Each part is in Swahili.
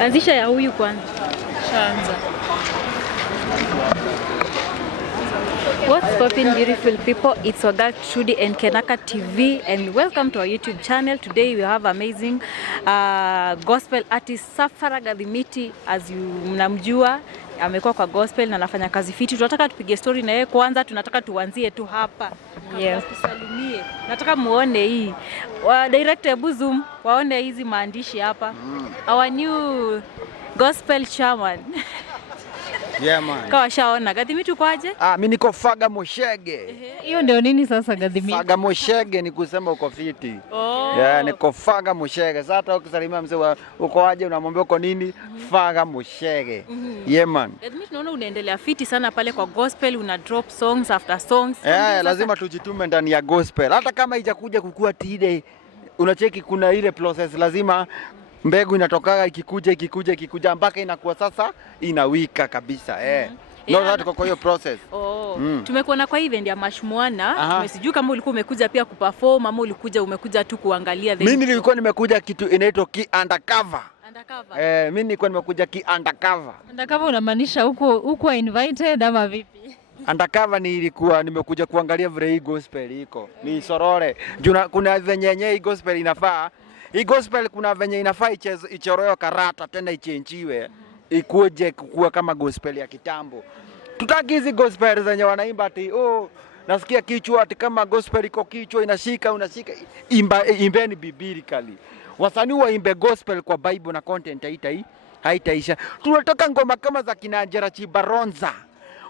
Anzisha ya huyu kwanza. Shanza. What's poppin', beautiful people? It's your girl Trudy and Kenaka TV, and welcome to our YouTube channel. Today we have amazing gospel artist Safara Gathimiti. As you mnamjua, amekuwa kwa gospel na anafanya kazi fiti. Tunataka tupige story na yeye kwanza, tunataka tuanzie tu hapa. Yes. Tusalimie. Nataka muone hii. Director Buzum waone hizi maandishi hapa. Our new gospel chairman. Yeah man. Kwa shaona Gathimiti kwaje? Mimi niko faga moshege. Hiyo ndio nini sasa Gathimiti? Faga moshege ni kusema uko fiti. Oh. Yeah, niko faga moshege. Sasa hata ukisalimia mzee uko aje unamwambia uko nini? Faga moshege. Yeah man. Gathimiti naona unaendelea fiti sana pale kwa gospel, una drop songs after songs. Yeah, lazima tujitume ndani ya gospel. Hata kama haijakuja kukua tide, unacheki kuna ile process lazima mbegu inatokaga ikikuja mpaka inakuwa sasa inawika kabisa. Ndio tuko kwa hiyo process. Tumekuona kwa event ya Mashmwana. Tumesijui kama ulikuwa umekuja pia kuperform ama umekuja tu kuangalia. Mimi nilikuwa nimekuja kitu inaitwa ki undercover. Mimi nilikuwa nimekuja ki undercover. Undercover unamaanisha huko invited ama vipi? Undercover nilikuwa nimekuja kuangalia vile hii gospel iko. Ni sorore. Kuna venye hii gospel inafaa. Hii gospel kuna venye inafaa ichoroyo karata tena ichenjiwe ikuje kukua kama gospel ya kitambo. Tutaki hizi gospel zenye wanaimba ati nasikia kichwa ati kama gospel iko kichwa unashika imbeni biblically. Wasanii waimbe gospel kwa Bible na content haitaisha. Tunataka ngoma kama za kina Jera Chibaronza.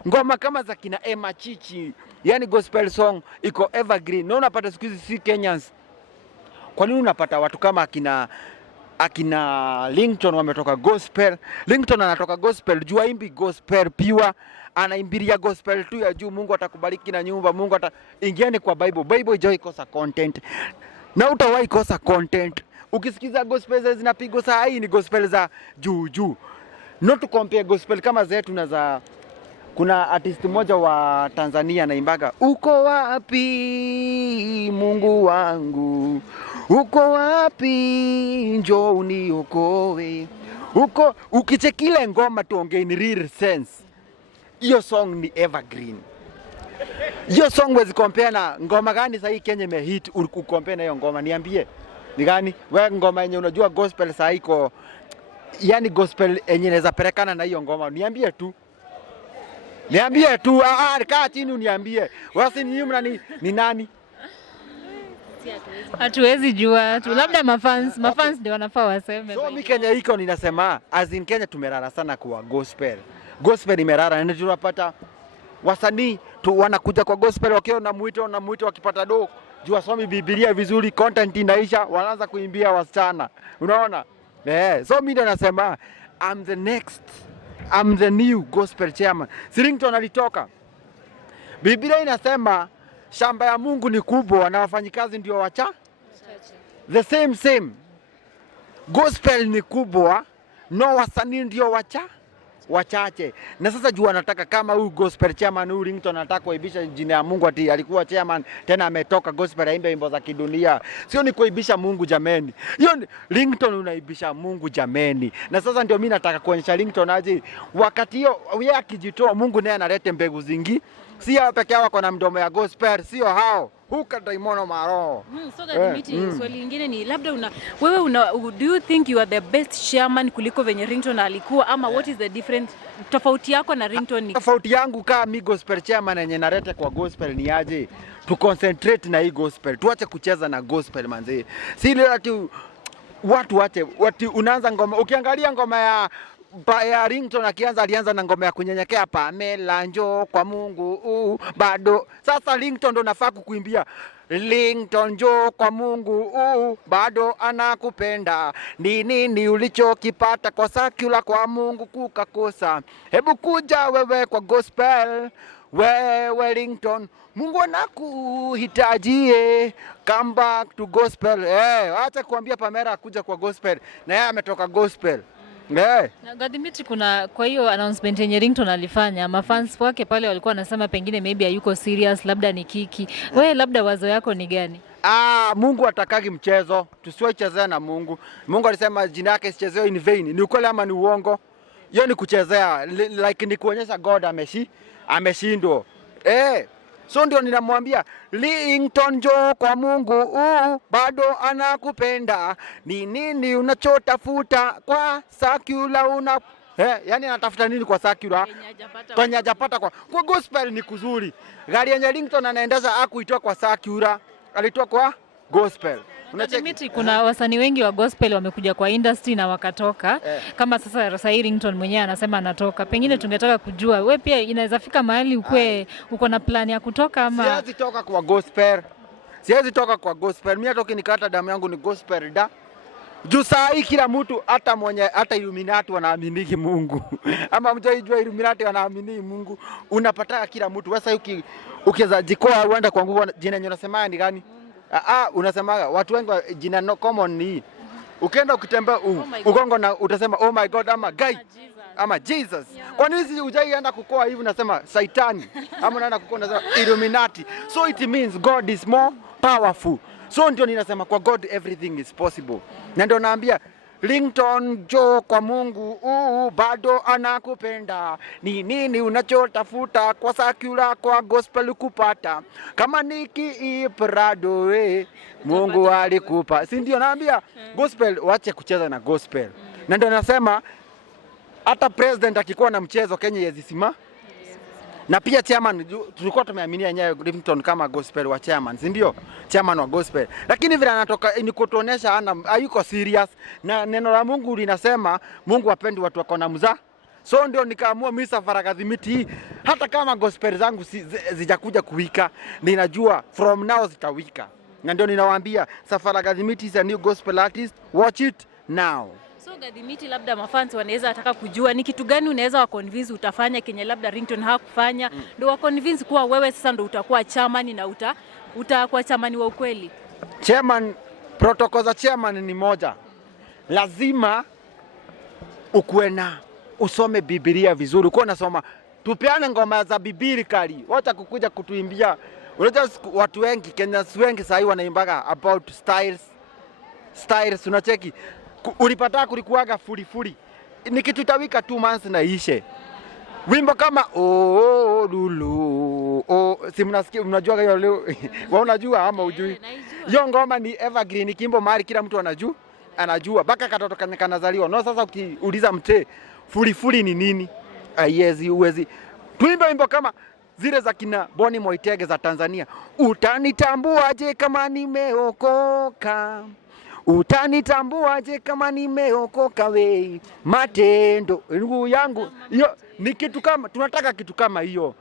Ngoma kama za kina Emma Chichi. Yani gospel song iko evergreen. Na unapata siku hizi si Kenyans. Kwa nini unapata watu kama akina Ringtone wametoka gospel? Ringtone anatoka gospel, jua imbi gospel pure, anaimbiria gospel tu ya juu. Mungu atakubariki na nyumba, Mungu ingieni kwa Bible. Bible haijawahi kosa content. Na utawahi kosa content. Ukisikiza gospel zinapigwa saa hii ni gospel za juu. Not to compare gospel kama zetu na za kuna artist mmoja wa Tanzania anaimbaga uko wapi Mungu wangu, uko wapi njoo uniokoe. Ukichekile ngoma tuongee in real sense, hiyo song ni evergreen. Hiyo song wezi compare na ngoma gani sasa hii Kenya imehit ukompare na hiyo ngoma, niambie ni gani? Wewe ngoma yenye unajua gospel sasa iko, yani gospel yenye inaweza pelekana na hiyo ngoma, niambie tu. Niambie tu, kaa chini uniambie. Wasi ni nani? Hatuwezi jua tu. Labda mafans ndio wanafaa waseme. So mimi Kenya iko ninasema, as in Kenya tumerara sana kwa gospel. Gospel imerara na tunapata wasanii tu wanakuja kwa gospel wakiwa na mwito wakipata do. Jua somi Biblia vizuri, content inaisha, wanaanza kuimbia wasichana. Unaona? So mimi ndo nasema I'm the new gospel chairman. Ringtone alitoka. Biblia inasema shamba ya Mungu ni kubwa na wafanyikazi ndio wachache. The same. Gospel ni kubwa, no wasanii ndio wachache. Na sasa jua anataka kama huyu gospel chairman huyu Ringtone anataka kuibisha jina ya Mungu ati alikuwa chairman tena ametoka gospel aimbe wimbo za kidunia. Sio ni kuibisha Mungu jameni. Hiyo Ringtone unaibisha Mungu jameni. Na sasa ndio mimi nataka kuonyesha Ringtone aje wakati hiyo yeye akijitoa Mungu naye analeta mbegu zingi. Si hao peke yao wako na mdomo ya gospel, sio hao. Huka daimono maro. So Gathimiti, swali lingine ni labda do you think you are the best chairman kuliko venye Ringtone alikuwa ama what is the difference? Tofauti yako na Ringtone? Tofauti yangu kama mi gospel chairman yenye narete kwa gospel ni aje tu concentrate na hii gospel. Tuache kucheza na gospel manzi. Si ile ati watu unaanza ngoma, ukiangalia ngoma ya Ringtone alianza na ngoma ya kunyenyekea Pamela njoo kwa Mungu bado. Sasa Ringtone ndo nafaa kukuimbia Ringtone njoo kwa Mungu bado anakupenda. Ni nini ulichokipata kwa sakula kwa Mungu kukakosa? Hebu kuja wewe kwa gospel, wewe Ringtone, Mungu anakuhitajie. Come back to gospel. Acha kuambia Pamela kuja kwa gospel na yeye ametoka gospel. Na Gathimiti, kwa hiyo announcement yenye Ringtone alifanya, mafans wake pale walikuwa wanasema pengine maybe hayuko serious, labda ni kiki. Wewe labda wazo yako ni gani? Mungu atakagi mchezo, tusiwechezea na Mungu. Mungu alisema jina yake sichezeo in vain. Ni ukweli ama ni uongo? Hiyo ni kuchezea, like ni kuonyesha God ameshindwa. So ndio ninamwambia Ringtone, njoo kwa Mungu, bado anakupenda. Ni nini unachotafuta kwa secular yani anatafuta nini kwa secular? Kwenye hajapata kwa gospel ni kuzuri. Gari yenye Ringtone anaendesha hakuitoa kwa secular, alitoa kwa gospel. Gathimiti, kuna wasanii wengi wa gospel wamekuja kwa industry na wakatoka. Kama sasa Ringtone mwenyewe anasema anatoka. Pengine tungetaka kujua wewe pia inaweza fika mahali uko na plan ya kutoka ama? Siwezi toka kwa gospel. Mimi hata ukinikata damu yangu ni gospel da. Juu saa hii kila mtu hata Illuminati wanaamini Mungu. Ama mjajua Illuminati wanaamini Mungu. Unapata kila mtu. Sasa ukiweza jikoa uenda kwa nguvu, jina yenyewe unasema ni gani? Unasema watu wengi jina no common ni. Ukienda ukitembea ugongo na utasema oh my God ama guy ama Jesus. Kwa nini si hujaienda kukoa hivi unasema Satan ama unaenda kukoa unasema Illuminati. So it means God is more powerful. So ndio ninasema kwa God everything is possible. Na ndio naambia Ringtone, njoo kwa Mungu, bado anakupenda. Ni nini unachotafuta kwa secular, kwa gospel kupata? Kama niki Prado Mungu alikupa. Si ndio naambia gospel waache kucheza na gospel. Na ndio nasema hata president akikuwa na mchezo Kenya yezisima. Na pia chairman tulikuwa tumeaminia yenyewe Ringtone kama gospel wa chairman, si ndio? Chairman wa gospel. Lakini vile anatoka ni kutuonesha hayuko serious, na neno la Mungu linasema Mungu hapendi watu wako na mzaha. So ndio nikaamua mimi Safara Gathimiti hata kama gospel zangu zijakuja kuwika, ninajua from now zitawika. Na ndio ninawaambia Safara Gathimiti is a new gospel artist, watch it now. So Gathimiti, labda mafans wanaweza ataka kujua ni kitu gani unaweza wa convince utafanya kenye labda Ringtone hakufanya, ndio wa convince kuwa wewe sasa ndio utakuwa chairman na utakuwa chairman wa ukweli. Chairman, protocol za chairman ni moja. Lazima usome Biblia vizuri. Uko unasoma, tupeane ngoma za Biblia kali. Wacha kukuja kutuimbia. Unajua watu wengi Kenya wengi sasa wanaimbaga about styles unacheki. Ulipata kulikuwaga furi. Ni kitu tawika 2 months na ishe. Wimbo kama lulu si mnasikia, mnajua hiyo leo. Wewe unajua ama hujui? Hiyo ngoma ni evergreen, kimbo mali kila mtu anajua. Baka katoto kanazaliwa. No, sasa ukiuliza mte furi ni nini? Uwezi. Tuimbe wimbo kama zile za kina Boni Moitege za Tanzania. Utanitambuaje kama nimeokoka? Utanitambuaje kama nimeokoka we? Matendo ndugu yangu. Hiyo ni kitu kama tunataka kitu kama hiyo.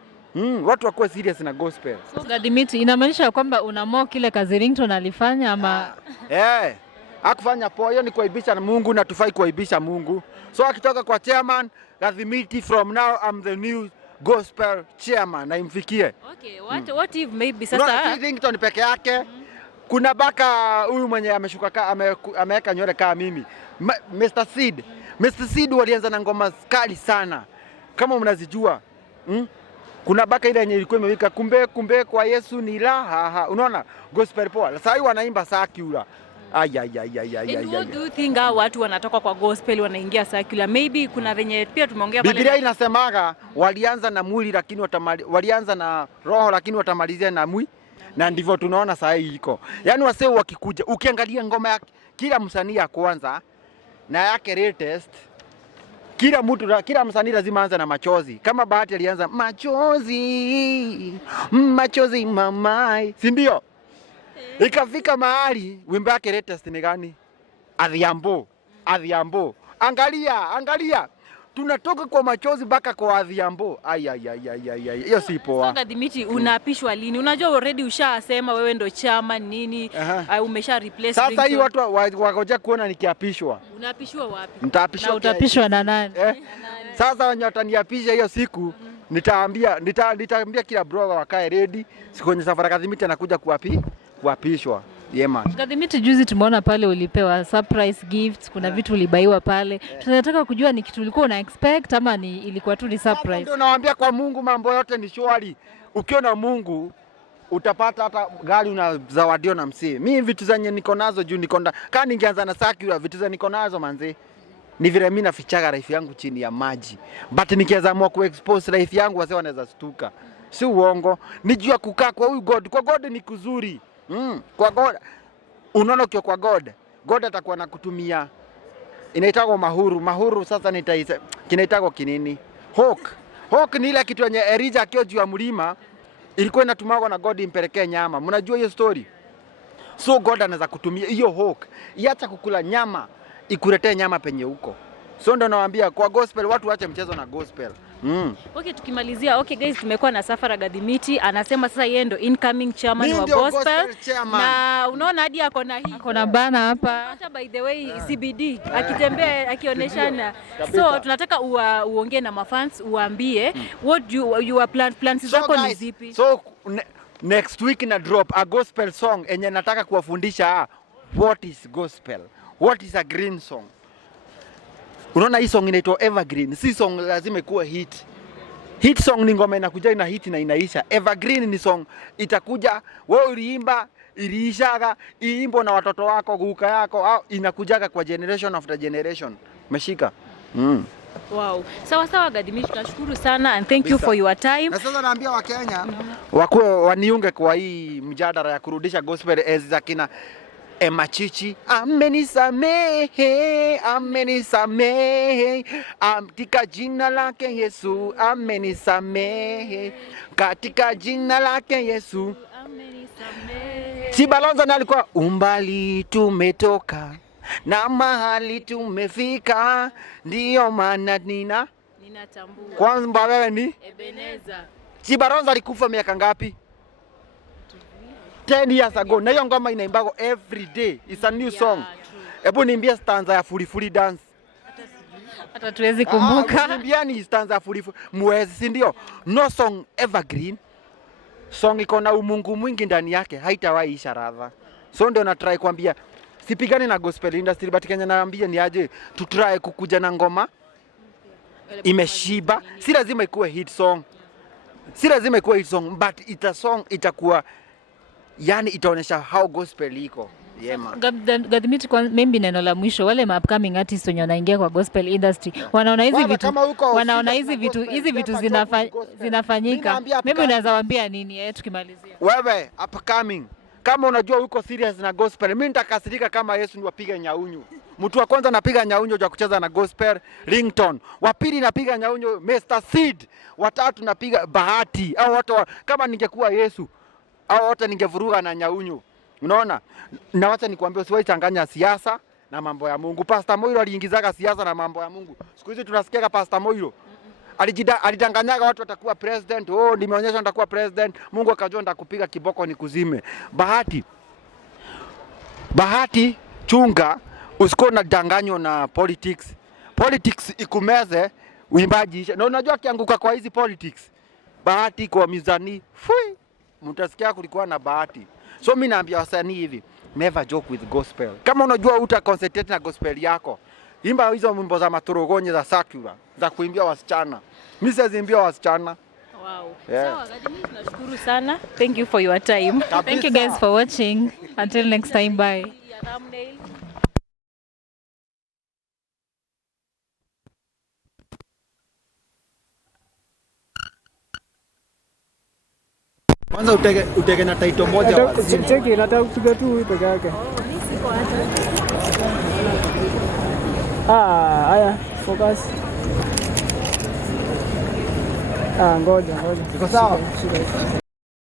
Watu wakuwe serious na gospel. So Gathimiti, inamaanisha kwamba unamo kile kazi Ringtone alifanya ama hakufanya poa. Hiyo ni kuaibisha na Mungu na tufai kuaibisha Mungu. So akitoka kwa chairman Gathimiti, from now I'm the new gospel chairman, na imfikie. Okay, what if maybe sasa Ringtone peke yake. Kuna baka huyu mwenye ameshuka ameweka nywele kama mimi. Mr. Seed walianza na ngoma kali sana. Kama mnazijua. Kuna baka ile yenye ilikuwa imewika kumbe kwa Yesu ni raha. Unaona gospel poa. Sasa hivi wanaimba secular. What do you think watu wanatoka kwa gospel wanaingia secular? Maybe kuna venye pia tumeongea pale. Biblia inasemaga walianza na mwili lakini walianza na roho lakini watamalizia na mwili. Na ndivyo tunaona saa hii iko. Yaani wasee wakikuja, ukiangalia ngoma ya kila msanii ya kwanza na yake latest, kila msanii lazima aanze na machozi. Kama Bahati alianza machozi mamai, si ndio? Ikafika mahali wimbo yake latest ni gani? Adhiambo. Angalia. Tunatoka kwa machozi baka kwa adhiambo. Hiyo si poa. So Gathimiti, unaapishwa lini? Unajua already ushasema wewe ndo chairman nini, umesha replace Ringtone. Sasa hii watu wakoja kuona nikiapishwa. Unaapishwa wapi? Nitaapishwa. Na utapishwa na nani? Sasa wenye wataniapisha hiyo siku nitaambia kila brother wakae ready. Siku kwenye Safara Gathimiti anakuja kuapishwa. Gathimiti, juzi tumeona pale ulipewa surprise gifts, kuna vitu ulibaiwa pale. Tunataka kujua ni kitu ulikuwa una expect ama ilikuwa tu ni surprise? Ndio nawaambia kwa Mungu mambo yote ni shwari. Ukiona Mungu utapata hata gari unazawadio na msee. Mimi vitu zenye niko nazo juu kama ningeanza na Sakura vitu zenye niko nazo manzi. Ni vile mimi nafichaga life yangu chini ya maji. But nikiweza amua kuexpose life yangu wase wanaweza stuka. Si uongo. Nijua kukaa kwa huyu God. Kwa God ni kuzuri. Kwa God. Unaona ukiwa kwa God. God atakuwa nakutumia. Inaitagwa mahuru. Mahuru sasa kinaitagwa kinini? Hawk. Hawk ni ile kitu yenye Elijah akiwa juu ya mlima ilikuwa inatumagwa na God impelekee nyama. Mnajua hiyo story? So God anaweza kutumia hiyo hawk. Iacha kukula nyama, ikuletee nyama penye huko. So ndo nawaambia kwa gospel watu waache mchezo na gospel. Okay, tukimalizia. Okay guys, tumekuwa na Safara Gathimiti, anasema sasa yeye ndo incoming chairman wa gospel. Na unaona hadi ako na bana hapa. Hata by the way CBD akitembea akionyeshana. So tunataka uongee na mafans uambie what you are plans zako ni zipi? So next week na drop a gospel song enye nataka kuwafundisha what is gospel. What is a green song? Unaona hii song inaitwa evergreen. Si song lazima ikuwe hit. Hit song ni ngoma inakuja ina hit na inaisha. Evergreen ni song itakuja wewe uliimba, iliishaga, iimbo na watoto wako, guka yako au inakujaga kwa generation after generation. Umeshika? Wow. Sawa Gathimiti, tunashukuru sana and thank you for your time. Na sasa naambia Wakenya wakuwe waniunge kwa hii mjadala ya kurudisha gospel enzi za kina Machichi. Amenisamehe katika jina lake Yesu, amenisamehe katika jina lake Yesu, amenisamehe. Chibalonza na alikuwa umbali tumetoka na mahali tumefika, ndio maana ninatambua kwamba wewe ni Ebeneza. Chibalonza alikufa miaka ngapi? 10 years ago. Na hiyo ngoma inaimbago every day. It's a new song. Hebu niambie stanza ya furi dance. Hata tuwezi kumbuka. Niambia ni stanza ya furi mwezi, si ndio? No song evergreen. Song iko na umungu mwingi ndani yake, haitawahi isha radha. So ndio na try kuambia sipigane na gospel industry, but Kenya naambia ni aje tu try kukuja na ngoma imeshiba. Si lazima ikuwe hit song. But ita song itakuwa yani itaonesha how gospel iko. Yema. Gathimiti, kwa maybe neno la mwisho, wale upcoming artists wenye wanaingia kwa gospel industry wanaona hizi vitu zinafanyika. Maybe unaweza waambia nini tukimalizia? Wewe upcoming, kama unajua uko serious na gospel, mimi nitakasirika kama Yesu niwapiga nyaunyu. Mtu wa kwanza napiga nyaunyu kwa kucheza na gospel, Ringtone. Wa pili napiga nyaunyu Mr. Seed. Wa tatu napiga Bahati. Au watu kama ningekuwa Yesu au wote ningevuruga na nyaunyu. Unaona? Na wacha nikwambie usiwahi changanya siasa na mambo ya Mungu. Pastor Moiro aliingizaga siasa na mambo ya Mungu. Siku hizi tunasikia Pastor Moiro alidanganyaga watu watakuwa president. Nimeonyesha nitakuwa president. Mungu akajua nitakupiga kiboko nikuzime. Bahati chunga usiko na danganyo na politics. Politics ikumeze uimbaji. Na unajua kianguka kwa hizi politics. Bahati kwa mizani. Fui. Mtasikia kulikuwa na Bahati. So mimi naambia wasanii hivi, never joke with gospel. Kama unajua uta concentrate na gospel yako, imba hizo nyimbo za matorogonye za Sakura, za kuimbia wasichana. Mimi sizimbia wasichana. Wow. Sawa, Gathimiti, tunashukuru sana. Thank you for your time. Thank you guys for watching. Until next time, bye. Kwanza utege na title moja wa cheki, nataka kupiga tu peke yake. Mimi siko hata. Haya, focus. Ngoja. Iko sawa?